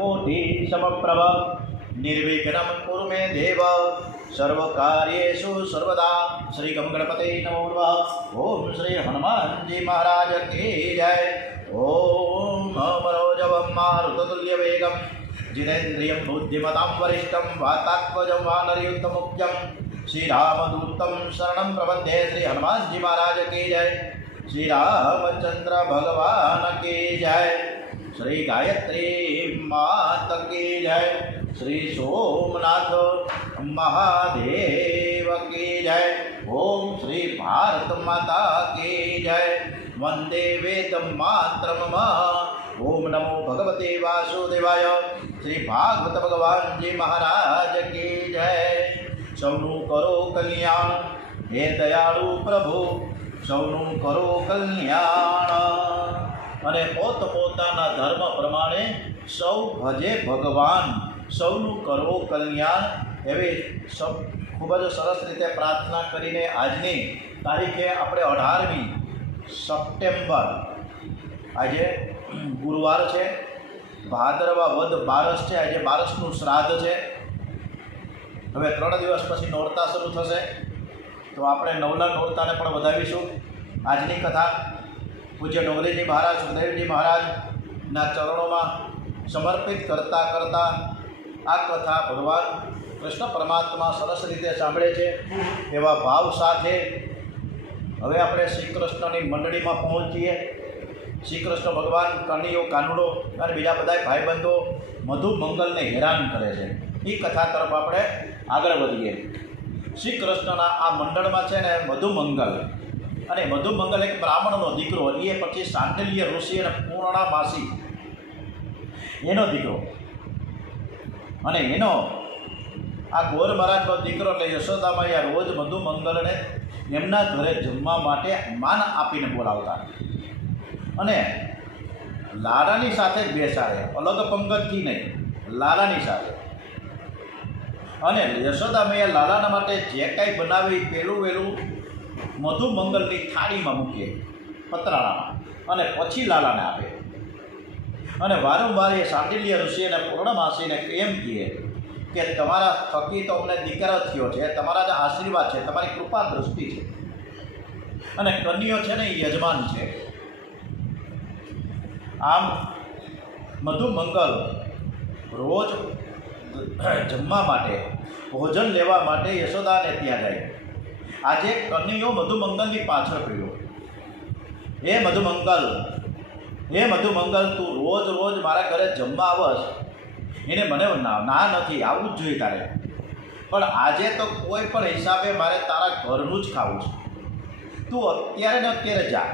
कोटि समप्रभ निर्विघ्नं कुरु मे देव सर्वकार्येषु सर्वदा। श्री गम गणपते नमो नमः। ओम श्री हनुमान जी महाराज की जय। ओम मनोजवं मारुततुल्य वेगं जितेन्द्रियं बुद्धिमतां वरिष्ठं वातात्मजं वानरयुक्तमुख्यं श्रीरामदूतं शरणं प्रपद्ये। श्री हनुमान जी महाराज की जय। श्री रामचंद्र भगवान की जय। श्री गायत्री माता की जय। श्री सोमनाथ महादेव की जय। ओम श्री भारत माता की जय। वंदे वेद मातरम। ओम नमो भगवते वासुदेवाय। श्री भागवत भगवान जी महाराज की जय। सौनु करो कल्याण हे दयाळु प्रभु सौनु करो कल्याण। અને પોતપોતાના ધર્મ પ્રમાણે સૌ ભજે ભગવાન સૌનું કરો કલ્યાણ એવી સૌ ખૂબ જ સરસ રીતે પ્રાર્થના કરીને આજની તારીખે આપણે 18મી સપ્ટેમ્બર આજે ગુરુવાર છે ભાદરવા વદ બારસ છે આજે બારસનું શ્રાદ્ધ છે। હવે 3 દિવસ પછી નોરતા શરૂ થશે તો આપણે નવલા નોરતાને પણ વધાવીશું। આજની કથા પૂજ્ય ડોંગરીજી મહારાજ સુખદેવજી મહારાજના ચરણોમાં સમર્પિત કરતાં કરતાં આ કથા ભગવાન કૃષ્ણ પરમાત્મા સરસ રીતે સાંભળે છે એવા ભાવ સાથે હવે આપણે શ્રી કૃષ્ણની મંડળીમાં પહોંચીએ। શ્રી કૃષ્ણ ભગવાન કનૈયો કાનુડો અને બીજા બધા ભાઈબંધો મધુ મંગલને હેરાન કરે છે એ કથા તરફ આપણે આગળ વધીએ। શ્રી કૃષ્ણના આ મંડળમાં છે ને મધુ મંગલ અને મધુ મંગલ એક બ્રાહ્મણનો દીકરો એ પછી સાંડલ્ય ઋષિ અને પૂર્ણા માસી એનો દીકરો અને એનો આ ગોર મહારાજનો દીકરો એટલે યશોદામાયા રોજ મધુ મંગલને એમના ઘરે જમવા માટે માન આપીને બોલાવતા અને લાલાની સાથે જ બેસાડે અલગ પંગતથી નહીં લાલાની સાથે। અને યશોદામૈયા લાલાના માટે જે કાંઈ બનાવી પહેલું વહેલું મધુ મંગલની થાળીમાં મૂકીએ પતરાળામાં અને પછી લાલાને આપે અને વારંવાર એ સાંડિલ્ય ઋષિ અને પૂર્ણમાસીને એમ કહે કે તમારા થકી તો અમને દીકરો થયો છે તમારા જે આશીર્વાદ છે તમારી કૃપા દૃષ્ટિ છે અને કન્યો છે ને એ યજમાન છે। આમ મધુ મંગલ રોજ જમવા માટે ભોજન લેવા માટે યશોદાને ત્યાં જાય। આજે કનૈયો મધુમંગલની પાછળ પડ્યો। હે મધુમંગલ તું રોજ રોજ મારા ઘરે જમવા આવસ એને મને ના નથી આવવું જ જોઈએ તારે પણ આજે તો કોઈ પણ હિસાબે મારે તારા ઘરનું જ ખાવું છે। તું અત્યારે ને અત્યારે જા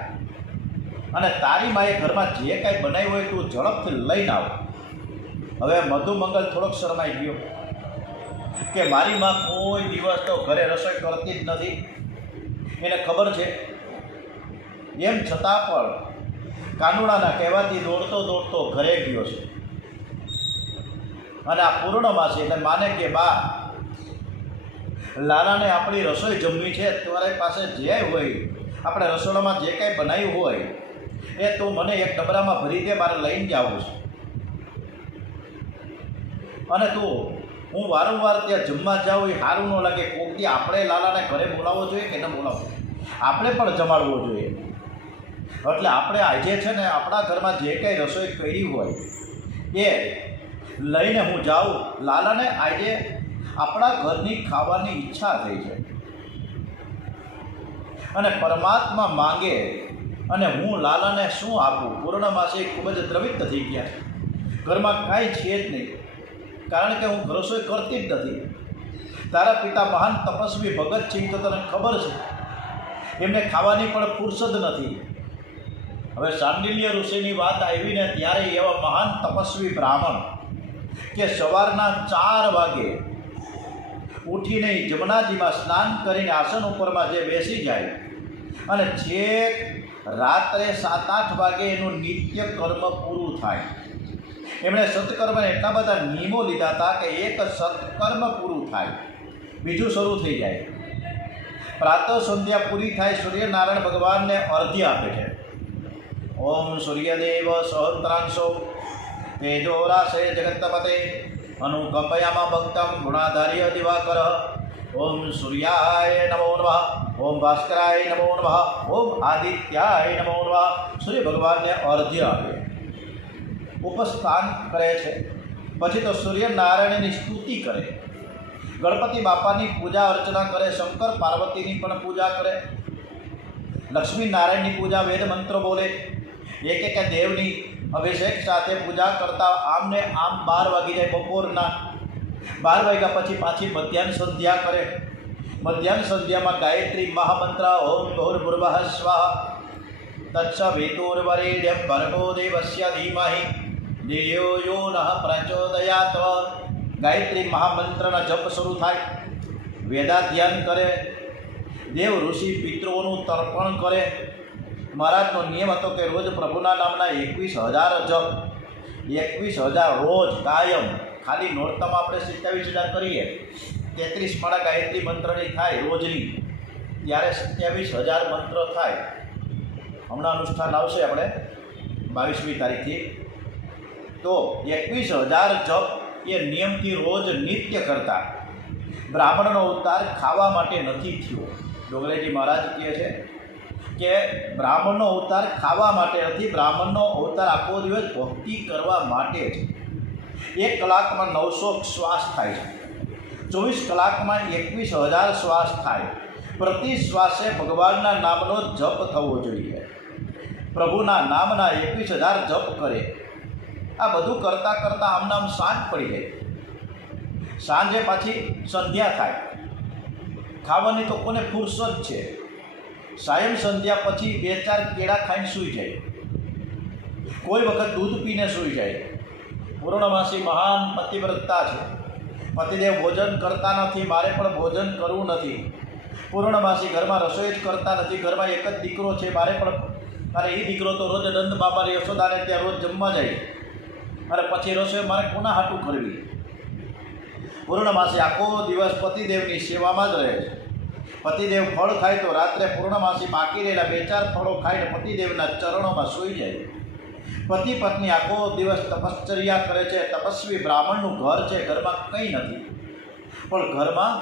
અને તારી માએ ઘરમાં જે કાંઈ બનાવ્યું હોય તું ઝડપથી લઈને આવ। હવે મધુમંગલ થોડોક શરમાઈ ગયો કે મારી માં કોઈ દિવસ તો ઘરે રસોઈ કરતી જ નથી એને ખબર છે। એમ છતાં પણ કાનુડાના કહેવાથી દોડતો દોડતો ઘરે ગયો છે અને આ પૂર્ણમાસી એટલે માને કે બા લાલાને આપણી રસોઈ જમવી છે તમારી પાસે જે હોય આપણે રસોડામાં જે કાંઈ બનાવ્યું હોય એ તું મને એક ડબરામાં ભરી દે મારે લઈને જવું છે અને તું હું વારંવાર ત્યાં જમવા જાઉં એ સારું ન લાગે કોકથી આપણે લાલાને ઘરે બોલાવવો જોઈએ કે ન બોલાવવો આપણે પણ જમાડવો જોઈએ। એટલે આપણે આજે છે ને આપણા ઘરમાં જે કંઈ રસોઈ કરી હોય એ લઈને હું જાઉં લાલાને આજે આપણા ઘરની ખાવાની ઈચ્છા થઈ છે અને પરમાત્મા માંગે અને હું લાલાને શું આપું। પૂર્ણમાસી ખૂબ જ દ્રવિત થઈ ગયા ઘરમાં કાંઈ છે જ નહીં કારણ કે હું રસોઈ કરતી જ નથી। તારા પિતા મહાન તપસ્વી ભગત છે એ તો તને ખબર છે એમને ખાવાની પણ ફુરસદ નથી। હવે સાંડિલ્ય ઋષિની વાત આવીને ત્યારે એવા મહાન તપસ્વી બ્રાહ્મણ કે સવારના 4 વાગે ઉઠીને જમનાજીમાં સ્નાન કરીને આસન ઉપરમાં જે બેસી જાય અને છેક રાત્રે 7-8 વાગે એનું નિત્ય કર્મ પૂરું થાય। એમણે સત્કર્મને એટલા બધા નિયમો લીધા હતા કે એક સત્કર્મ પૂરું થાય બીજું શરૂ થઈ જાય। પ્રાતઃ સંધ્યા પૂરી થાય સૂર્યનારાયણ ભગવાનને અર્ધ્ય આપે છે। ઓમ સૂર્યદેવ સહસ્રાંશો तेजोराशे जगत्पते अनुकंपयामा भक्तं गुणाधार्य दिवाकर। ओम सूर्याय नमो नमः, ओम भास्कराय नमो नमः, ओम आदित्याय नमो नमः। सूर्य भगवान ने अर्घ्य आपे, उपस्थान करे छे। पछी तो सूर्यनारायणनी स्तुति करे, गणपति बापानी पूजा अर्चना करे, शंकर पार्वतीनी पण पूजा करे, लक्ष्मी नारायणनी पूजा, वेद मंत्र बोले, एक एक देवनी अभिषेक साथे पूजा करता आम ने आम 12 वागी जाए। बपोरना 12 वाग्या पछी पाછી मध्याह्न संध्या करे। मध्याह्न संध्या में गायत्री महामंत्र ओम भूर्भुवः स्वाहा तत्सवितुर्वरेण्यं भर्गो देवस्य धीमहि धियो यो नः प्रचोदयात्। गायत्री महामंत्रना जप शुरू थाय, वेदाध्यान करे, देव ऋषि पितृओનું તર્પણ કરે। महाराजનો नियम હતો કે રોજ પ્રભુના નામના 21,000 જપ, 21,000 રોજ કાયમ। ખાલી નોરતામાં આપણે 27,000 કરીએ, 33 માળા ગાયત્રી મંત્રની થાય રોજની, ત્યારે 27,000 મંત્ર થાય। હમણાં અનુષ્ઠાન આવશે આપણે 22મી તારીખથી, તો 21,000 જપ એ નિયમથી રોજ નિત્ય કરતા। બ્રાહ્મણનો અવતાર ખાવા માટે નથી થયો। ડોગરેજી મહારાજ કહે છે કે બ્રાહ્મણનો અવતાર ખાવા માટે નથી, બ્રાહ્મણનો અવતાર આખો દિવસ ભક્તિ કરવા માટે છે। 1 કલાકમાં 900 શ્વાસ થાય છે, 24 કલાકમાં 21,000 શ્વાસ થાય। પ્રતિ શ્વાસે ભગવાનના નામનો જપ થવો જોઈએ। પ્રભુના નામના 21,000 જપ કરે। આ બધું કરતાં કરતાં આમનામ સાંજ પડી જાય। સાંજે પાછી સંધ્યા થાય। ખાવાની તો કોને ફુરસદ છે? સાયમ સંધ્યા પછી 2-4 કેળા ખાઈને સૂઈ જાય, કોઈ વખત દૂધ પીને સૂઈ જાય। પૂર્ણમાસી મહાન પતિવ્રતા છે। પતિદેવ ભોજન કરતા નથી, મારે પણ ભોજન કરવું નથી। પૂર્ણમાસી ઘરમાં રસોઈ જ કરતા નથી, ઘરમાં એક જ દીકરો છે, મારે પણ, અરે એ દીકરો તો રોજ નંદ બાપાને યશોદાને ત્યાં રોજ જમવા જાય, અરે પછી રસોઈ મારે કોના હાટું કરવી? પૂર્ણમાસી આખો દિવસ પતિદેવની સેવામાં જ રહે છે। પતિદેવ ફળ ખાય તો રાત્રે પૂર્ણમાસી બાકી રહેલા 2-4 ફળો ખાઈને પતિદેવના ચરણોમાં સૂઈ જાય। પતિ પત્ની આખો દિવસ તપશ્ચર્યા કરે છે। તપસ્વી બ્રાહ્મણનું ઘર છે, ઘરમાં કંઈ નથી, પણ ઘરમાં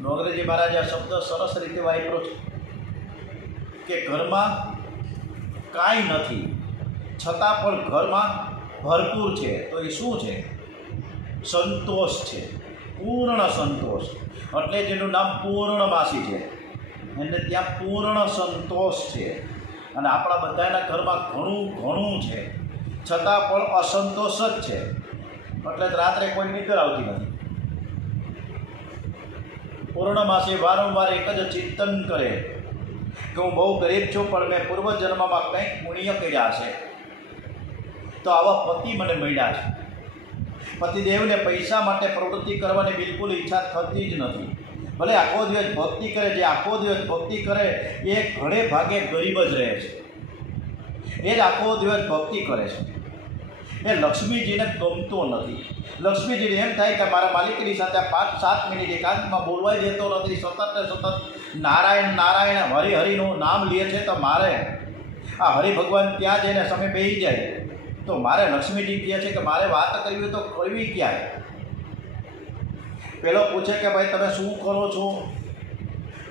ડોંગરેજી મહારાજે આ શબ્દ સરસ રીતે વાપર્યો છે કે ઘરમાં કાંઈ નથી છતાં પણ ઘરમાં ભરપૂર છે। તો એ શું છે? સંતોષ છે, પૂર્ણ સંતોષ। એટલે જેનું નામ પૂર્ણમાસી છે, એને ત્યાં પૂર્ણ સંતોષ છે। અને આપણા બધાના ઘરમાં ઘણું ઘણું છે, છતાં પણ અસંતોષ જ છે। એટલે રાત્રે કોઈ નિદ્ર આવતી નથી। પૂર્ણમાસી વારંવાર એક જ ચિંતન કરે કે હું બહુ ગરીબ છું, પણ મેં પૂર્વજન્મમાં કંઈક પુણ્ય કર્યા છે, તો આવા પતિ મને મળ્યા છે। પતિદેવને પૈસા માટે પ્રવૃત્તિ કરવાની બિલકુલ ઈચ્છા થતી જ નથી। ભલે આખો દિવસ ભક્તિ કરે, જે આખો દિવસ ભક્તિ કરે એ ઘણે ભાગે ગરીબ જ રહે છે, એ જ આખો દિવસ ભક્તિ કરે છે। એ લક્ષ્મીજીને ગમતો નથી। લક્ષ્મીજીને એમ થાય કે મારા માલિકની સાથે 5-7 મિનિટ એકાંતમાં બોલવાઈ દેતો નથી, સતત ને સતત નારાયણ નારાયણ હરિ હરિનું નામ લે છે, તો મારે આ હરિ ભગવાન ત્યાં જઈને સમય બેસી જાય તો મારે લક્ષ્મીજી કહે છે કે મારે વાત કરવી તો કરવી ક્યારે? પેલો પૂછે કે ભાઈ તમે શું કરો છો?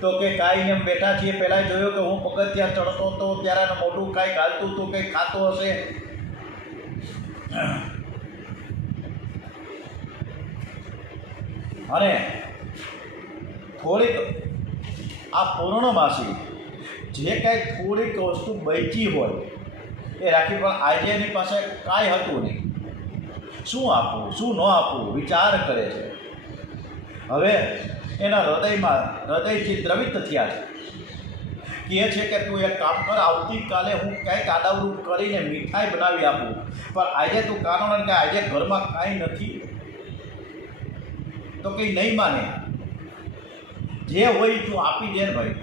તો કે કાંઈ એમ બેઠા છીએ। પહેલાં જોયું કે હું પગથિયાં ચડતો હતો ત્યારે મોઢું કાંઈક હાલતું હતું, કંઈક ખાતો હશે। અને થોડીક આ પૂર્ણમાસી જે કાંઈ થોડીક વસ્તુ બચી હોય એ રાખી, પણ આજે એની પાસે કાંઈ હતું નહીં। શું આપવું શું ન આપવું વિચાર કરે છે। હવે એના હૃદયથી દ્રવિત થયા છે। કહે છે કે તું એક કામ કર, આવતીકાલે હું કંઈક આડાવડું કરીને મીઠાઈ બનાવી આપું, પણ આજે તું કારણ કે આજે ઘરમાં કાંઈ નથી, તો કંઈ નહીં માને। જે હોય તું આપી દે ને ભાઈ।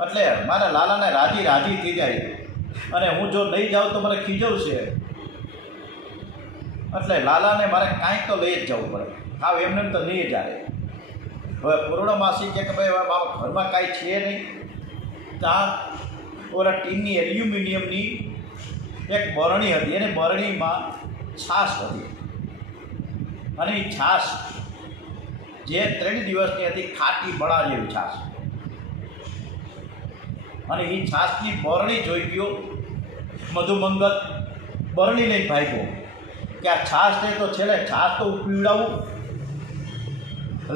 એટલે મારા લાલાને રાજી રાજી થઈ જાય, અને હું જો નહીં જાઉં તો મને ખીજવશે, એટલે લાલાને મારે કાંઈક તો લઈ જ જવું પડે। હા, એમને તો નહીં જાય। હવે પૂર્ણમાસી કે ભાઈ હવે મારા ઘરમાં કાંઈ છે નહીં, ત્યાં ઓલા ટીનની એલ્યુમિનિયમની એક બરણી હતી, એને બરણીમાં છાશ હતી અને એ છાશ જે 3 દિવસની હતી, ખાટી બળા જેવી છાશ. અને એ છાશની બરણી જોઈ ગયો મધુમંગલ. બરણી લઈને ભાગ્યો કે આ છાશ છે તો છેલ્લે છાશ તો પીવડાવું.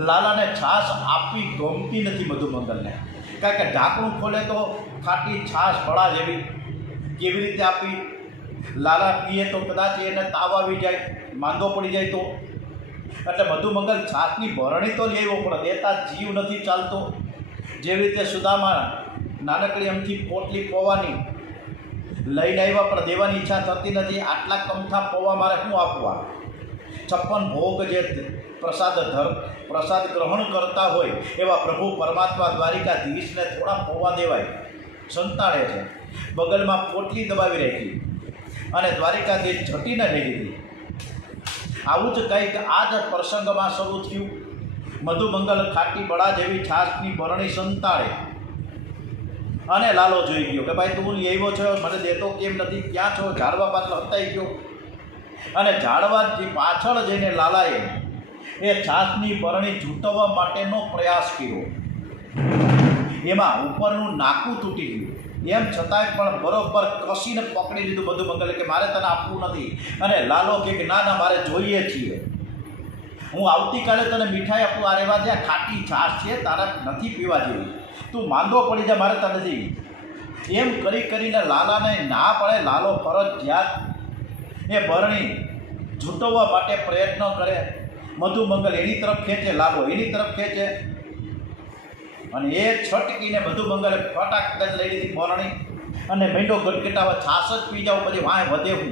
લાલાને છાશ આપવી ગમતી નથી મધુમંગલને, કારણ કે ઢાંકણું ખોલે તો ખાટી છાશ બળા જેવી કેવી રીતે આપી. લાલા પીએ તો કદાચ એને તાવ આવી જાય, માંદો પડી જાય તો. એટલે મધુમંગલ છાશની ભરણી તો લેવો પણ દેતા જીવ નથી ચાલતો. જેવી રીતે સુદામા નાનકડી અમથી પોટલી પૌવાની લઈને આવ્યા પણ દેવાની ઈચ્છા થતી નથી. આટલા કમથા પૌવા મારે શું આપવા? 56 ભોગ જે પ્રસાદ ગ્રહણ કરતા હોય એવા પ્રભુ પરમાત્મા દ્વારિકાધીશને થોડા પૌવા દેવાય. સંતાડે છે, બગલમાં પોટલી દબાવી રાખી અને દ્વારિકાધીશ ઝટીને લઈ લીધી. આવું જ કંઈક આ જ પ્રસંગમાં શરૂ થયું. મધુમંગલ ખાટી બળા જેવી છાશની બરણી સંતાડે અને લાલો જોઈ ગયો કે ભાઈ તું આવ્યો છો, મને દેતો કેમ નથી? ક્યાં છો? ઝાડવા પાછળ હતાઈ ગયો અને ઝાડવાથી પાછળ જઈને લાલાએ એ છાશની બરણી ઝૂંટવવા માટેનો પ્રયાસ કર્યો. એમાં ઉપરનું નાકું તૂટી ગયું. એમ છતાંય પણ બરોબર કસીને પકડી લીધું મધુમંગલે કે મારે તને આપવું નથી. અને લાલો કે ના ના મારે જોઈએ છીએ, હું આવતીકાલે તને મીઠાઈ આપું. આ રહેવા દે, ખાટી છાશ છે, તારા નથી પીવા જેવી, તું માંદો પડી જાય, મારે તને નથી. એમ કરીને લાલાને ના પડે. લાલો ફરજિયાત એ બરણી ઝૂંટવવા માટે પ્રયત્ન કરે. મધુમંગલ એની તરફ ખેંચે, લાલો એની તરફ ખેંચે અને એ છટકીને મધુમંગલે ફટાક લઈ લીધી બરણી અને મેંડો ગટગટાવા. છાશ જ પી જાઉં, પછી વાંય વધે હું.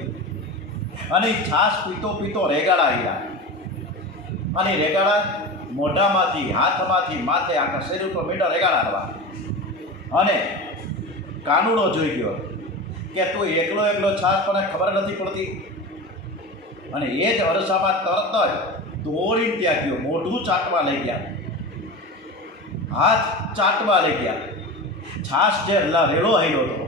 અને એ છાશ પીતો રેગાડા આવ્યા અને રેગાડા મોઢામાંથી, હાથમાંથી, માથે, આખા શરીર ઉપર મેંડા રેગાડા કરવા. અને કાનુડો જોઈ ગયો કે તું એકલો છાશ પણ ખબર નથી પડતી. અને એ જ વરસામાં તરત જ દોડીને ત્યાં ગયો, મોઢું ચાટવા લઈ ગયા, હાથ ચાટવા લઈ ગયા. છાશ જે રેડો આવ્યો હતો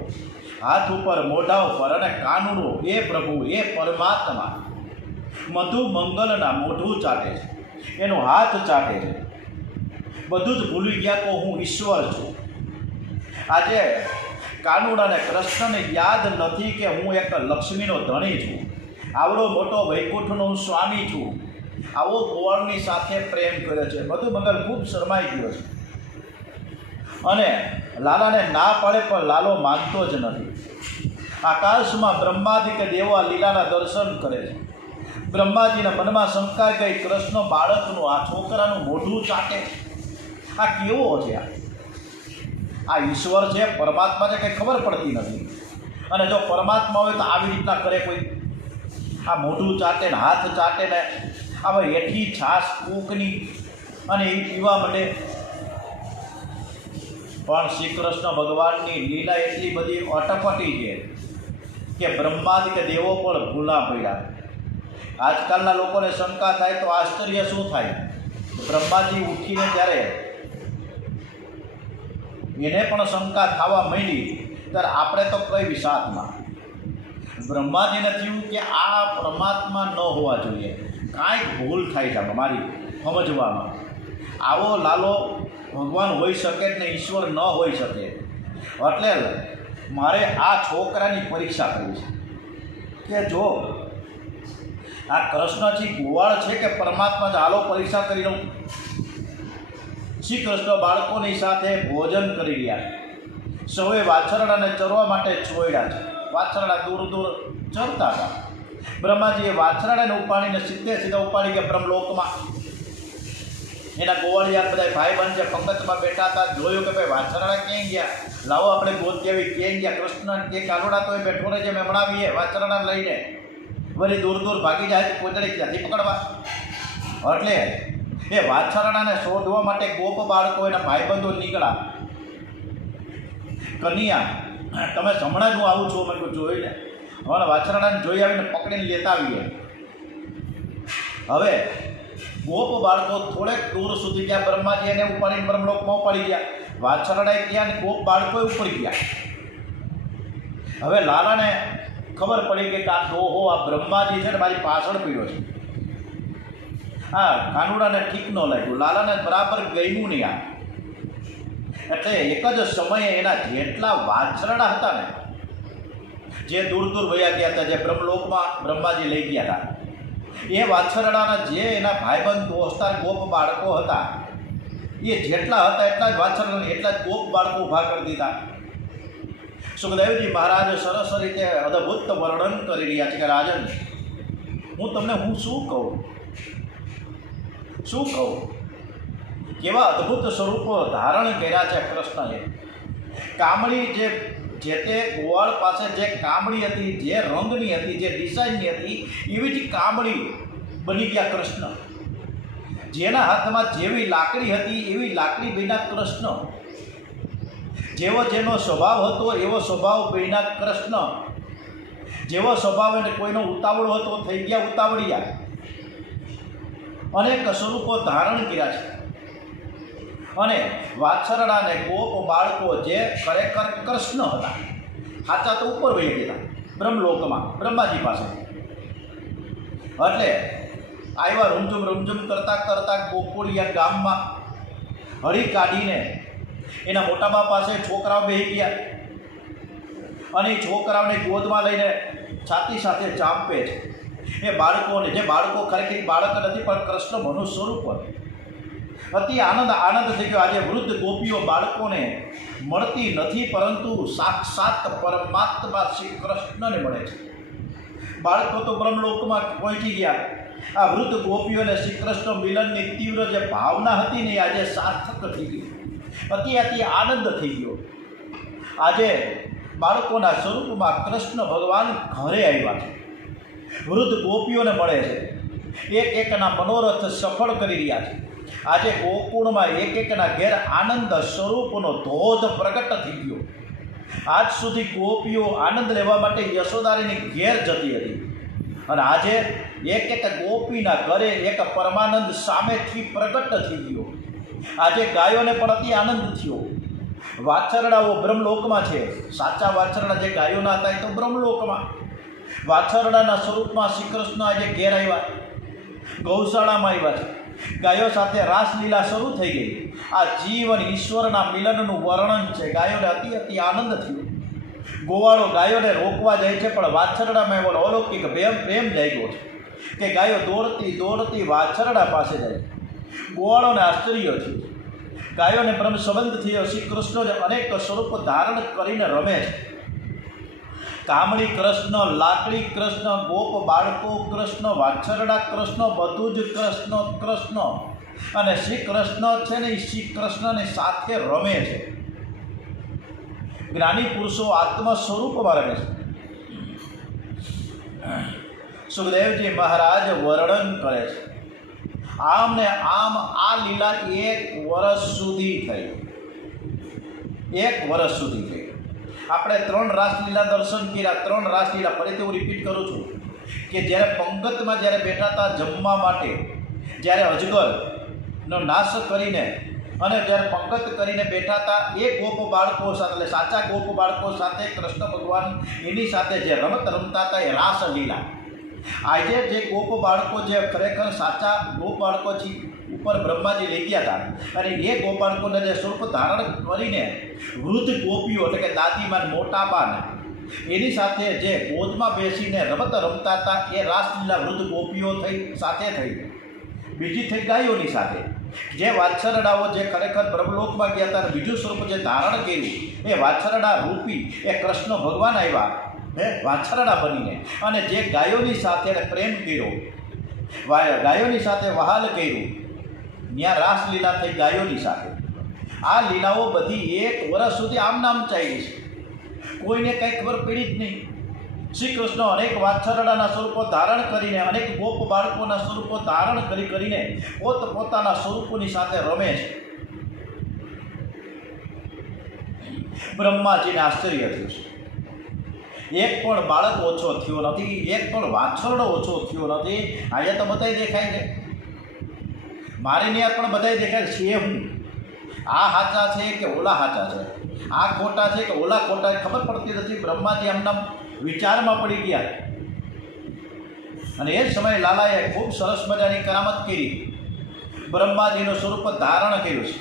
હાથ ઉપર, મોઢા ઉપર. અને કાનુડો એ પ્રભુ, એ પરમાત્મા મધુમંગલના મોઢું ચાટે છે, એનો હાથ ચાટે છે. બધું જ ભૂલી ગયા કે હું ઈશ્વર છું. આજે કાનુડાને કૃષ્ણને યાદ નથી કે હું એક લક્ષ્મીનો ધણી છું, આવડો મોટો વૈકુંઠનો હું સ્વામી છું. આવો ગોવાળની સાથે પ્રેમ કરે છે. મધુમંગલ ખૂબ શરમાઈ ગયો છે અને લાલાને ના પડે પણ લાલો માનતો જ નથી. આકાશમાં બ્રહ્માદિક દેવો આ લીલાના દર્શન કરે છે. બ્રહ્માજીના મનમાં શંકા ગઈ, કૃષ્ણ બાળકનું, આ છોકરાનું મોઢું ચાટે, આ કેવો છે? આ ઈશ્વર છે, પરમાત્મા છે, કંઈ ખબર પડતી નથી. અને જો પરમાત્મા હોય તો આવી રીતના કરે કોઈ? આ મોઢું ચાટે ને હાથ ચાટે ને હવે હેઠી છાશ કૂકની અને એ પીવા માંડે. પણ શ્રી કૃષ્ણ ભગવાનની લીલા એટલી બધી અટપટી છે કે બ્રહ્માદિક દેવો પણ ભૂલા પડ્યા. આજકાલના લોકોને શંકા થાય તો આશ્ચર્ય શું થાય? બ્રહ્માજી ઉઠીને ત્યારે એને પણ શંકા થવા માંડી, ત્યારે આપણે તો કઈ વિષાદમાં. બ્રહ્માજીને થયું કે આ પરમાત્મા ન હોવા જોઈએ, કાંઈક ભૂલ થાય છે મારી સમજવામાં. આવો લાલો ભગવાન હોઈ શકે ને ઈશ્વર ન હોઈ શકે. એટલે મારે આ છોકરાની પરીક્ષા કરવી છે કે જો આ કૃષ્ણજી ગોવાળ છે કે પરમાત્મા છે. હાલો પરીક્ષા કરી લઉં. શ્રી કૃષ્ણ બાળકોની સાથે ભોજન કરી રહ્યા. સૌએ વાછરડાને ચરવા માટે છોડ્યા છે. વાછરડા દૂર ચરતા હતા. બ્રહ્માજીએ વાછરડાને ઉપાડીને સીધા ઉપાડી ગયા બ્રહ્મલોકમાં. એના ગોવાળિયા બધા ભાઈબંધ જે પંગતમાં બેઠા હતા, જોયું કે ભાઈ વાછરડા ક્યાં ગયા, લાવો આપણે ગોતી આવી. ક્યાં ગયા? કૃષ્ણ કે કાનુડા તો એ બેઠો રહે છે, મેમણાવીએ વાછરડાને લઈને. વળી દૂર ભાગી જાય, કોતડી ક્યાંથી પકડવા? એટલે એ વાછરડાને શોધવા માટે ગોપ બાળકો એના ભાઈબંધો નીકળ્યા. કન્યા તમે હમણાં જ હું આવું છું, મને જોઈને હવે વાછરડાને જોઈ આવીને પકડીને લેતા આવીએ. હવે ગોપ બાળકો થોડેક દૂર સુધી ગયા. બ્રહ્માજી એને ઉપાડીને બ્રહ્મલોકમાં ઉપાડી ગયા. વાછરડાએ ગયા ને ગોપ બાળકોએ ઉપડી ગયા. હવે લાલાને ખબર પડી કે આ ડોહો આ બ્રહ્માજી છે ને મારી પાછળ પીડ્યો છે. હા, કાનુડાને ઠીક ન લાગ્યું, લાલાને બરાબર ગમ્યું નહીં આ. એટલે એક જ સમયે એના જેટલા વાછરડા હતા ને, જે દૂર દૂર વયા ગયા હતા, જે બ્રહ્મલોકમાં બ્રહ્માજી લઈ ગયા હતા, એ વાછરડાના જે એના ભાઈબંધ દોસ્તાર ગોપ બાળકો હતા, એ જેટલા હતા એટલા જ વાછરડા એટલા જ ગોપ બાળકો ઊભા કરી દીધા. સુખદેવજી મહારાજ સરસ રીતે અદ્ભુત વર્ણન કરી રહ્યા છે કે રાજન, હું તમને શું કહું, કેવા અદ્ભુત સ્વરૂપો ધારણ કર્યા છે કૃષ્ણએ. કામળી જે તે ગોવાળ પાસે જે કામળી હતી, જે રંગની હતી, જે ડિઝાઇનની હતી, એવી જ કામળી બની ગયા કૃષ્ણ. જેના હાથમાં જેવી લાકડી હતી એવી લાકડી બન્યા કૃષ્ણ. જેવો જેનો સ્વભાવ હતો એવો સ્વભાવ બન્યા કૃષ્ણ. જેવો સ્વભાવ એને કોઈનો ઉતાવળો હતો થઈ ગયા ઉતાવળિયા. અનેક સ્વરૂપો ધારણ કર્યા છે. અને વાછરડા ને ગોપ બાળકો જે ખરેખર કૃષ્ણ હતા, સાચા તો ઉપર વહી ગયા બ્રહ્મલોકમાં બ્રહ્માજી પાસે. એટલે આવ્યા રૂમઝુમ કરતાં કરતાં ગોકુળિયા ગામમાં હળી કાઢીને એના મોટા બાપ પાસે છોકરાઓ બેસી ગયા. અને એ છોકરાઓને ગોદમાં લઈને છાતી સાથે ચાંપે છે. એ બાળકોને, જે બાળકો ખરેખર બાળક નથી પણ કૃષ્ણ મનુષ્ય સ્વરૂપ અતિ આનંદ થઈ ગયો. આજે વૃદ્ધ ગોપીઓ બાળકોને મળતી નથી, પરંતુ સાક્ષાત પરમાત્મા શ્રી કૃષ્ણને મળે છે. બાળકો તો બ્રહ્મલોકમાં પહોંચી ગયા. આ વૃદ્ધ ગોપીઓને શ્રી કૃષ્ણ મિલનની તીવ્ર જે ભાવના હતી ને આજે સાર્થક થઈ ગઈ. અતિ આનંદ થઈ ગયો. આજે બાળકોના સ્વરૂપમાં કૃષ્ણ ભગવાન ઘરે આવ્યા છે, વૃદ્ધ ગોપીઓને મળે છે, એકના મનોરથ સફળ કરી રહ્યા છે. આજે ગોકુળમાં એકના ઘેર આનંદ સ્વરૂપનો ધોધ પ્રગટ થઈ ગયો. આજ સુધી ગોપીઓ આનંદ લેવા માટે યશોદારીની ઘેર જતી હતી, અને આજે એક ગોપીના ઘરે એક પરમાનંદ સામેથી પ્રગટ થઈ ગયો. આજે ગાયોને પણ અતિ આનંદ થયો. વાછરડાઓ બ્રહ્મલોકમાં છે. સાચા વાછરડા જે ગાયોના હતા એ તો બ્રહ્મલોકમાં. વાછરડાના સ્વરૂપમાં શ્રી કૃષ્ણ આજે ઘેર આવ્યા, ગૌશાળામાં આવ્યા છે. ગાયો સાથે રાસલીલા શરૂ થઈ ગઈ. આ જીવન ઈશ્વરના મિલનનું વર્ણન છે. ગાયોને અતિ આનંદ થયો. ગોવાળો ગાયોને રોકવા જાય છે, પણ વાછરડામાં એવો અલૌકિક પ્રેમ જાગ્યો છે કે ગાયો દોડતી વાછરડા પાસે જાય. ગોવાળોને આશ્ચર્ય થયું. ગાયોને બ્રહ્મ સંબંધ થયો. શ્રી કૃષ્ણ અનેક સ્વરૂપ ધારણ કરીને રમે છે. કામળી કૃષ્ણ, લાકડી કૃષ્ણ, ગોપ બાળકો કૃષ્ણ, વાછરડા કૃષ્ણ, બધું જ કૃષ્ણ. અને શ્રી કૃષ્ણ છે ને એ શ્રી કૃષ્ણની સાથે રમે છે. જ્ઞાની પુરુષો આત્મ સ્વરૂપમાં રમે છે. સુખદેવજી મહારાજ વર્ણન કરે છે. આમ ને આમ આ લીલા 1 વર્ષ સુધી થઈ. 1 વર્ષ સુધી થઈ. આપણે 3 રાસલીલા દર્શન કર્યા. 3 રાસલીલા ફરીથી હું રિપીટ કરું છું કે જ્યારે પંગતમાં જ્યારે બેઠા હતા જમવા માટે, જ્યારે અજગરનો નાશ કરીને અને જ્યારે પંગત કરીને બેઠા હતા એ ગોપ બાળકો સાથે, એટલે સાચા ગોપ બાળકો સાથે કૃષ્ણ ભગવાન એની સાથે જે રમત રમતા હતા એ રાસલીલા. આજે જે ગોપ બાળકો, જે ખરેખર સાચા ગોપ બાળકો છે, ઉપર બ્રહ્માજી લઈ ગયા હતા, અને એ ગોપ બાળકોને જે સ્વરૂપ ધારણ કરીને વૃદ્ધ ગોપીઓ એટલે કે દાદીમાન, મોટાબાન એની સાથે જે ગોદમાં બેસીને રમત રમતા હતા એ રાસલીલા વૃદ્ધ ગોપીઓ સાથે થઈ. બીજી થઈ ગાયોની સાથે. જે વાછરડાઓ જે ખરેખર બ્રહ્મલોકમાં ગયા હતા, બીજું સ્વરૂપ જે ધારણ કર્યું એ વાછરડા રૂપી એ કૃષ્ણ ભગવાન આવ્યા વાછરડા બનીને, અને જે ગાયોની સાથે પ્રેમ કર્યો, ગાયોની સાથે વહાલ કર્યું, ત્યાં રાસલીલા થઈ ગાયોની સાથે. આ લીલાઓ બધી 1 વર્ષ સુધી આમ ચાલી છે. કોઈને કંઈ ખબર પડી જ નહીં. શ્રી કૃષ્ણ અનેક વાછરડાના સ્વરૂપો ધારણ કરીને, અનેક ગોપ બાળકોના સ્વરૂપો ધારણ કરીને પોતાના સ્વરૂપોની સાથે રમે છે. બ્રહ્માજીને આશ્ચર્ય થયું છે. એક પણ બાળક ઓછો થયો નથી, એક પણ વાછરડો ઓછો થયો નથી. આજે તો બધાય દેખાય છે, મારી ત્યાં પણ બધાય દેખાય છે. હું આ સાચા છે કે ઓલા સાચા છે, આ ખોટા છે કે ઓલા ખોટા, ખબર પડતી નથી. બ્રહ્માજી એમના વિચારમાં પડી ગયા. અને એ સમયે લાલાએ ખૂબ સરસ મજાની કરામત કરી. બ્રહ્માજીનું સ્વરૂપ ધારણ કર્યું છે.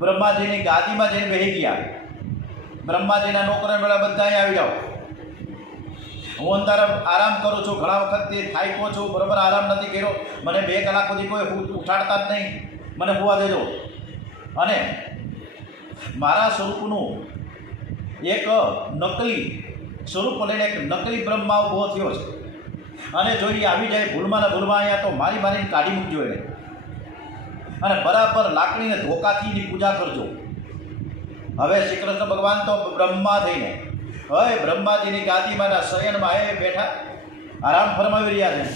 બ્રહ્માજીની ગાદીમાં જઈને બેસી ગયા. બ્રહ્માજીના નોકરો બધા અહીં આવી જાઓ, હું અંદર આરામ કરું છું, ઘણા વખતથી થાક્યો છું, બરાબર આરામ નથી કર્યો, મને 2 કલાક સુધી કોઈ ઉઠાડતા જ નહીં, મને હોવા દેજો. અને મારા સ્વરૂપનું એક નકલી સ્વરૂપ લઈને એક નકલી બ્રહ્મા ઊભો થયો છે, અને જો એ આવી જાય ભૂલમાં ને ભૂલમાં અહીંયા તો મારીને કાઢી મૂકજો એને, અને બરાબર લાકડીને ધોકાથી એની પૂજા કરજો. હવે શ્રી કૃષ્ણ ભગવાન તો બ્રહ્મા થઈને હવે બ્રહ્માજીની ગાદીમાં શયનમાં એ બેઠા આરામ ફરમાવી રહ્યા છે.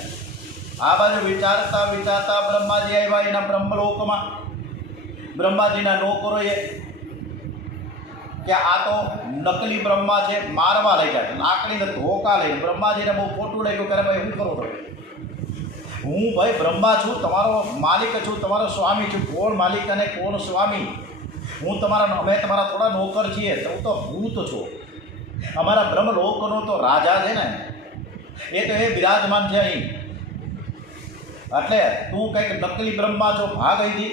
આ બાજુ વિચારતા વિચારતા બ્રહ્માજી આવ્યા એના બ્રહ્મલોકમાં. બ્રહ્માજીના નોકરોએ કે આ તો નકલી બ્રહ્મા છે, મારવા લઈ જાય, લાકડીને ધોકા લઈને. બ્રહ્માજીને બહુ ખોટું લાગ્યું, કરે ભાઈ શું કરો તમે? હું ભાઈ બ્રહ્મા છું, તમારો માલિક છું, તમારો સ્વામી છું. કોણ માલિક અને કોણ સ્વામી? હું અમે તમારા થોડા નોકર છીએ, હું તો ભૂત છું. અમારા બ્રહ્મલોકનો તો રાજા છે ને, એ તો એ બિરાજમાન છે અહીં. એટલે તું કંઈક નકલી બ્રહ્મા છો, ભાગ અહીંથી,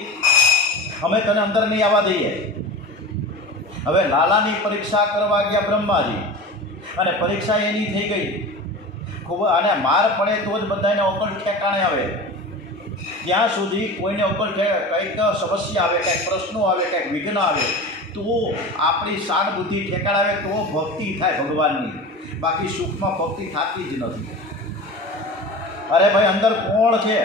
અમે તને અંદર નહીં આવવા દઈએ. હવે લાલાની પરીક્ષા કરવા ગયા બ્રહ્માજી, અને પરીક્ષા એની થઈ ગઈ ખૂબ. અને માર પડે તો જ બધાને અકલ ઠેકાણે આવે. ત્યાં સુધી કોઈને અકલ કંઈક સમસ્યા આવે, કંઈક પ્રશ્નો આવે, કંઈક વિઘ્ન આવે તો આપણી શાન બુદ્ધિ ઠેકાણ આવે તો ભક્તિ થાય ભગવાનની. બાકી સુખમાં ભક્તિ થતી જ નથી. અરે ભાઈ અંદર કોણ છે?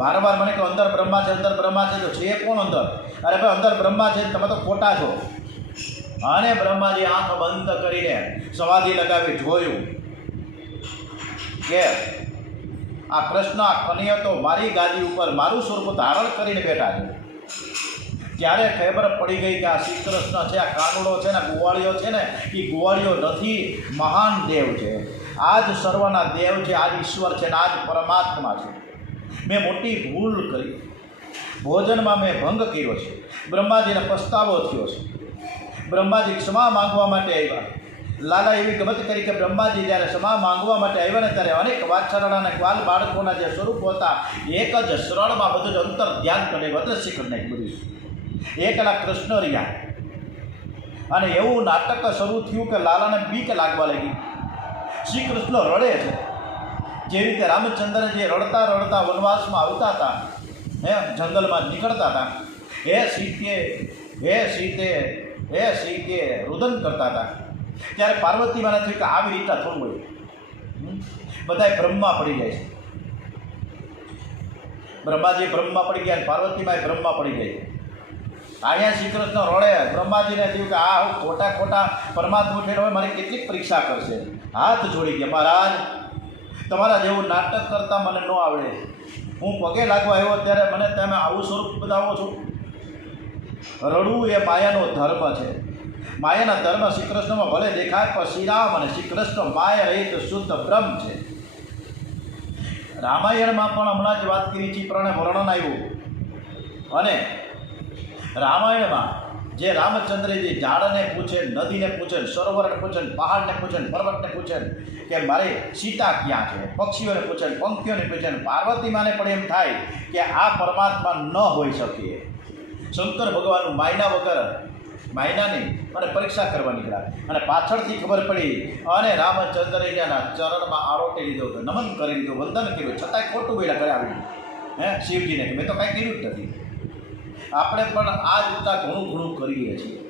વારંવાર મને કહો અંદર બ્રહ્મા છે, અંદર બ્રહ્મા છે. તો છે કોણ અંદર? અરે ભાઈ અંદર બ્રહ્મા છે, તમે તો ખોટા છો. અને બ્રહ્માજી આંખ બંધ કરીને સમાધિ લગાવી જોયું કે આ કૃષ્ણ કનૈયો તો મારી ગાદી ઉપર મારું સ્વરૂપ ધારણ કરીને બેઠા છે. ત્યારે ખબર પડી ગઈ કે આ શ્રી કૃષ્ણ છે, આ કાનુડો છે ને, ગોવાળીઓ છે ને, એ ગોવાળીઓ નથી, મહાન દેવ છે. આ જ સર્વના દેવ છે, આ જ ઈશ્વર છે ને આ જ પરમાત્મા છે. મેં મોટી ભૂલ કરી, ભોજનમાં મેં ભંગ કર્યો છે. બ્રહ્માજીને પસ્તાવો થયો છે. બ્રહ્માજી ક્ષમા માંગવા માટે આવ્યા. લાલા એવી ગમત કરી કે બ્રહ્માજી જ્યારે ક્ષમા માંગવા માટે આવ્યા ને ત્યારે અનેક વાછરણા અને ગ્વાલ બાળકોના જે સ્વરૂપો હતા એક જ શરણમાં બધું જ અંતર ધ્યાન કરે અદ્રશ્ય કરી નાખ્યું બધું. એકલા કૃષ્ણ રહ્યા. અને એવું નાટક શરૂ થયું કે લાલાને બીક લાગવા લાગી. શ્રી કૃષ્ણ રડે છે. જે રીતે રામચંદ્ર જે રડતા રડતા વનવાસમાં આવતા હતા, જંગલમાં નીકળતા હતા, હે સીતે હે સીતે હે સીતે રુદન કરતા હતા, ત્યારે પાર્વતીમાં થયું કે આવી રીતે થોડું હોય બધાય બ્રહ્મા પડી જાય છે. બ્રહ્માજી બ્રહ્મા પડી ગયા, પાર્વતીમાં બ્રહ્મા પડી જાય. અહીંયા શ્રી કૃષ્ણ રડે. બ્રહ્માજીને થયું કે આ ખોટા ખોટા પરમાત્મા ફેર હોય, મારી કેટલીક પરીક્ષા કરશે. હાથ જોડી ગયા, મહારાજ તમારા જેવું નાટક કરતા મને ન આવડે. હું પગે લાગવા આવ્યો ત્યારે મને તમે આવું સ્વરૂપ બતાવો છો. રડવું એ માયાનો ધર્મ છે. માયાના ધર્મ શ્રી કૃષ્ણમાં ભલે દેખાય, પણ શ્રી રામ અને શ્રી કૃષ્ણ માયા રહિત શુદ્ધ બ્રહ્મ છે. રામાયણમાં પણ હમણાં જ વાત કરી છે, પ્રમાણે વર્ણન આવ્યું. અને રામાયણમાં જે રામચંદ્રજી ઝાડને પૂછે, નદીને પૂછે, સરોવરને પૂછે, પહાડને પૂછે, પર્વતને પૂછે કે મારે સીતા ક્યાં છે, પક્ષીઓને પૂછે, પંખીઓને પૂછે, પાર્વતીમાને પણ એમ થાય કે આ પરમાત્મા ન હોઈ શકે. શંકર ભગવાનનું માયના વગર માયનાની અને પરીક્ષા કરવા નીકળ્યા. અને પાછળથી ખબર પડી અને રામચંદ્રજીના ચરણમાં આરોટી લીધો, નમન કરી લીધો, વંદન કર્યું, છતાંય ખોટું બોલ્યા ઘરે આવ્યું શિવજીને કે મેં તો કાંઈ કર્યું જ નથી. આપણે પણ આ જ રીતના ઘણું ઘણું કરીએ છીએ.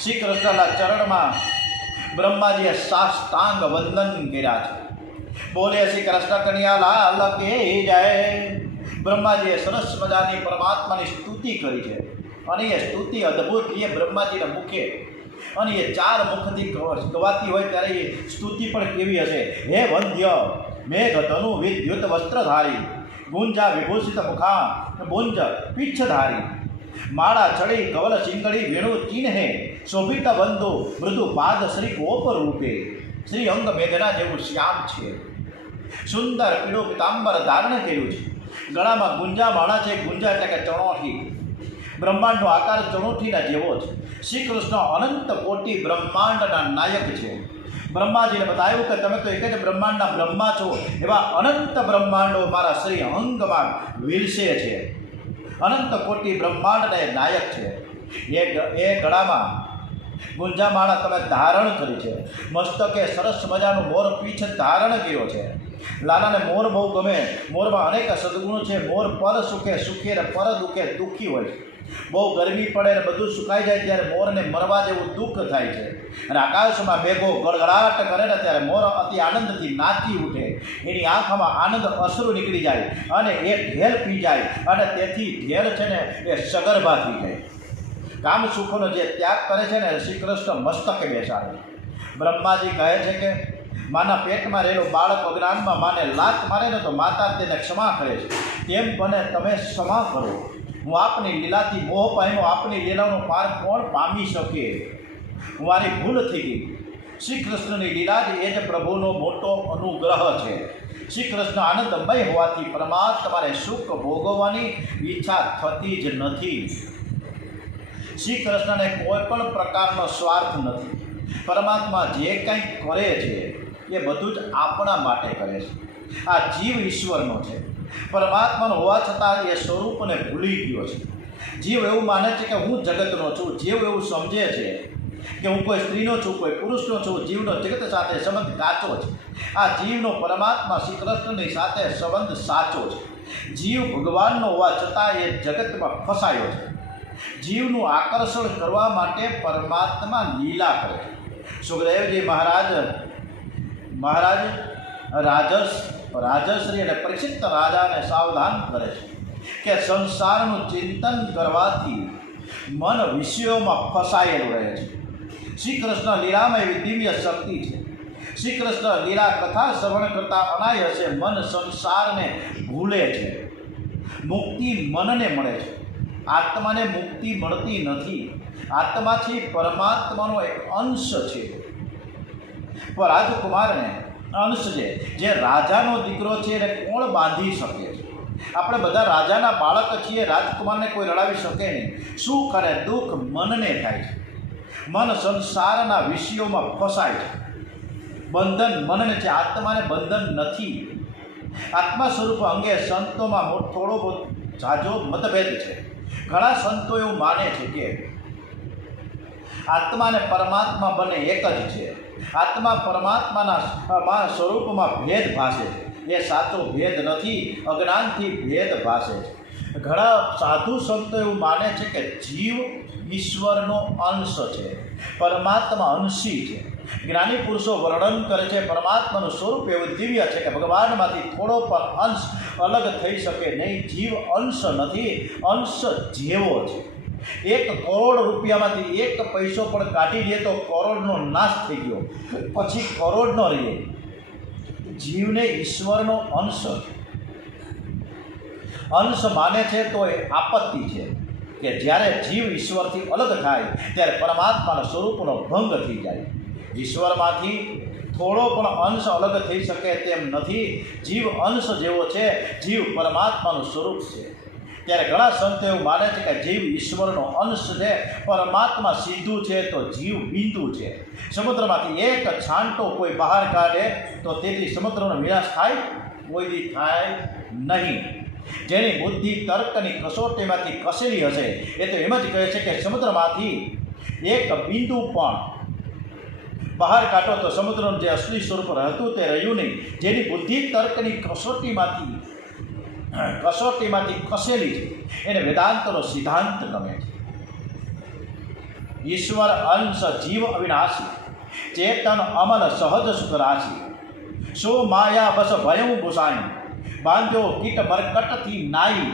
શ્રી કૃષ્ણના ચરણમાં બ્રહ્માજીએ સાષ્ટાંગ વંદન કર્યા છે. બોલે શ્રી કૃષ્ણ કનૈયા લાલ કે જય. બ્રહ્માજીએ સરસ મજાની પરમાત્માની સ્તુતિ કરી છે. અને એ સ્તુતિ અદ્ભુત એ બ્રહ્માજીના મુખે, અને એ 4 મુખથી ગવાતી હોય ત્યારે એ સ્તુતિ પણ કેવી હશે. હે વંદ્ય મેઘ તનુ વિદ્યુત વસ્ત્રધારી, ગુંજા વિભૂષિત મુખા ભુંજ પીચ્છધારી, માળા ચડી કવલ સિંગડી વેણુ ચિહ્ને, શોભિત બંધુ મૃદુ પાદ શ્રી ગોપ રૂપે, શ્રી અંગ મેઘના જેવું શ્યામ છે. સુંદર પીળું પિતાંબર ધારણ કર્યું છે. ગળામાં ગુંજા માળા છે. ગુંજા એટલે કે ચણોઠી. બ્રહ્માંડનો આકાર ચણોઠીના જેવો છે. શ્રી કૃષ્ણ અનંત કોટી બ્રહ્માંડના નાયક છે. બ્રહ્માજીને બતાવ્યું કે તમે તો એક જ બ્રહ્માંડના બ્રહ્મા છો, એવા અનંત બ્રહ્માંડો મારા શ્રી અંગમાં વિલસે છે. અનંત કોટી બ્રહ્માંડના એ નાયક છે. એ ગળામાં ગુંજામાળા તમે ધારણ કરી છે. મસ્તકે સરસ મજાનું મોર પીછ ધારણ કર્યો છે. લાલાને મોર બહુ ગમે. મોરમાં અનેક સદગુણો છે. મોર પર સુખે સુખી અને પર દુઃખે દુઃખી હોય છે. બહુ ગરમી પડે અને બધું સુકાઈ જાય ત્યારે મોરને મરવા જેવું દુઃખ થાય છે. અને આકાશમાં મેઘો ગળગળાટ કરે ને ત્યારે મોર અતિ આનંદથી નાચી ઉઠે. એની આંખમાં આનંદ અશ્રુ નીકળી જાય અને એ ઢેલ પી જાય અને તેથી ઢેલ છે ને એ સગર્ભા થઈ જાય. કામ સુખોનો જે ત્યાગ કરે છે ને શ્રી કૃષ્ણ મસ્તકે બેસાડે. બ્રહ્માજી કહે છે કે માના પેટમાં રહેલો બાળક અજ્ઞાનમાં માને લાત મારે ને તો માતા તેને ક્ષમા કરે છે. તેમ બને તમે ક્ષમા કરો. હું આપની લીલાથી મોહ પામ્યો. આપની લીલાનો પાર કોણ પામી શકે? મારી ભૂલ થઈ ગઈ. શ્રી કૃષ્ણની લીલા જ એ જ પ્રભુનો મોટો અનુગ્રહ છે. શ્રી કૃષ્ણ આનંદમય હોવાથી પરમાત્માને સુખ ભોગવવાની ઈચ્છા થતી જ નથી. શ્રી કૃષ્ણને કોઈ પણ પ્રકારનો સ્વાર્થ નથી. પરમાત્મા જે કંઈ કરે છે એ બધું જ આપણા માટે કરે છે. આ જીવ ઈશ્વરનો છે. પરમાત્માનો હોવા છતાં એ સ્વરૂપને ભૂલી ગયો છે. જીવ એવું માને છે કે હું જગતનો છું. જીવ એવું સમજે છે કે હું કોઈ સ્ત્રીનો છું, કોઈ પુરુષનો છું. જીવનો જગત સાથે સંબંધ કાચો છે. આ જીવનો પરમાત્મા શ્રી કૃષ્ણની સાથે સંબંધ સાચો છે. જીવ ભગવાનનો હોવા છતાં એ જગતમાં ફસાયો છે. જીવનું આકર્ષણ કરવા માટે પરમાત્મા લીલા કરે છે. સુખદેવજી મહારાજ રાજશ્રી અને પરીક્ષિત રાજાને સાવધાન કરે છે કે સંસારનું ચિંતન કરવાથી મન વિષયોમાં ફસાયેલું રહે છે. શ્રી કૃષ્ણ લીલામાં એવી દિવ્ય શક્તિ છે. શ્રી કૃષ્ણ લીલા કથા શ્રવણ કરતા અનાયાસે મન સંસારને ભૂલે છે. મુક્તિ મનને મળે છે. આત્માને મુક્તિ મળતી નથી. આત્માથી પરમાત્માનો એક અંશ છે. પણ રાજકુમારને અંશ છે. જે રાજાનો દીકરો છે એને કોણ બાંધી શકે છે? આપણે બધા રાજાના બાળક છીએ. રાજકુમારને કોઈ રડાવી શકે નહીં. સુખ અને દુઃખ મનને થાય છે. મન સંસારના વિષયોમાં ફસાય છે. બંધન મનને છે. આત્માને બંધન નથી. આત્મા સ્વરૂપ અંગે સંતોમાં થોડો બહુ ઝાઝો મતભેદ છે. ઘણા સંતો એવું માને છે કે આત્મા અને પરમાત્મા બંને એક જ છે. આત્મા પરમાત્માના સ્વરૂપમાં ભેદ ભાષે છે. એ સાચો ભેદ નથી. અજ્ઞાનથી ભેદ ભાષે છે. ઘણા સાધુ સંતો એવું માને છે કે જીવ ઈશ્વરનો અંશ છે. પરમાત્મા અંશી છે. જ્ઞાની પુરુષો વર્ણન કરે છે પરમાત્માનું સ્વરૂપ એવું દિવ્ય છે કે ભગવાનમાંથી થોડો પણ અંશ અલગ થઈ શકે નહીં. જીવ અંશ નથી, અંશ જેવો છે. 1 કરોડ રૂપિયામાંથી 1 પૈસો પણ કાઢી દે તો કરોડનો નાશ થઈ ગયો, પછી કરોડ ન રહીએ. જીવને ઈશ્વરનો અંશ માને છે તો એ આપત્તિ છે કે જ્યારે જીવ ઈશ્વરથી અલગ થાય ત્યારે પરમાત્માના સ્વરૂપનો ભંગ થઈ જાય. ઈશ્વરમાંથી થોડો પણ અંશ અલગ થઈ શકે તેમ નથી. જીવ અંશ જેવો છે. જીવ પરમાત્માનું સ્વરૂપ છે. ત્યારે ઘણા સંતો એવું માને છે કે જીવ ઈશ્વરનો અંશ છે. પરમાત્મા સીધું છે તો જીવ બિંદુ છે. સમુદ્રમાંથી એક છાંટો કોઈ બહાર કાઢે તો તેથી સમુદ્રનો વિનાશ થાય? કોઈ દી થાય નહીં. જેની બુદ્ધિ તર્કની કસોટીમાંથી કસેલી હશે એ તો એમ જ કહે છે કે સમુદ્રમાંથી એક બિંદુ પણ બહાર કાઢો તો સમુદ્રનું જે અસલી સ્વરૂપ હતું તે રહ્યું નહીં. જેની બુદ્ધિ તર્કની કસોટીમાંથી ખસેલી છે એને વેદાંતનો સિદ્ધાંત ગમે છે. ઈશ્વર અંશ જીવ અવિનાશી, ચેતન અમલ સહજ સુખ રાશિ. સો માયા બસ ભયં ગુસાઈ, બાંધ્યો કીટ મરકટથી નાઈ.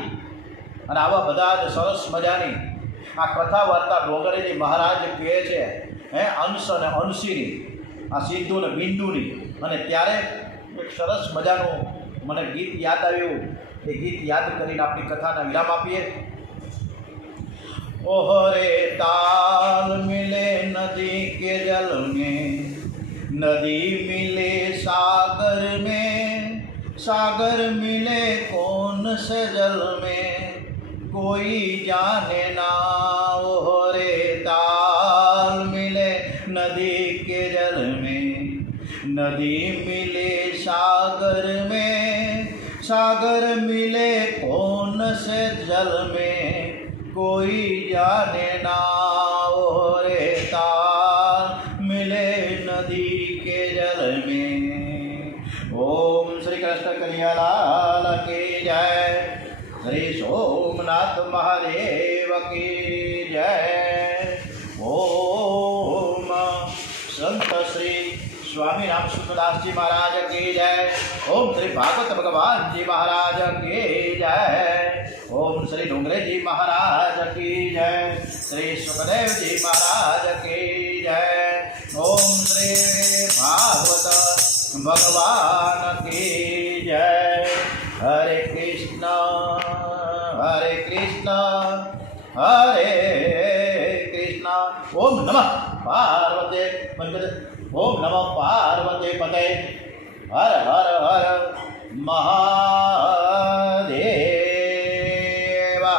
અને આવા બધા જ સરસ મજાની આ કથા વાર્તા ડોંગરેજી મહારાજ કહે છે અંશ અને અંશીની, આ સિંધુ અને બિંદુની. અને ત્યારે એક સરસ મજાનું મને ગીત યાદ આવ્યું. એ ગીત યાદ કરીને આપણી કથાના વિરામ આપીએ. ઓહરે તાલ મિલે નદી કે જલ में, नदी मिले सागर में, सागर मिले कौन से जल में, कोई जाने ना वो रे ताल मिले नदी के जल में, नदी मिले सागर में, सागर मिले कौन से जल में, कोई जाने ना वो रे ताल मिले नदी के जल में। ओम श्री कृष्ण कन्हैयालाल की जय। श्री सोमनाथ महादेव की जय। ओम संत श्री स्वामी राम सुखदास जी महाराज की जय। ओम श्री भागवत भगवान जी महाराज की जय। ओम श्री डोंगरे जी महाराज की जय। श्री सुखदेव जी महाराज की जय। ओम श्री भागवत भगवान की जय। हरे कृष्ण हरे कृष्ण हरे कृष्ण। ओम नमः पार्वते ओम नमः पार्वते पते। हर हर हर महादेव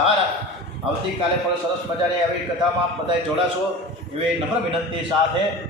हर। આવતીકાલે પણ સરસ મજાની આવી કથામાં બધા જોડાશો એવી નમ્ર વિનંતી સાથે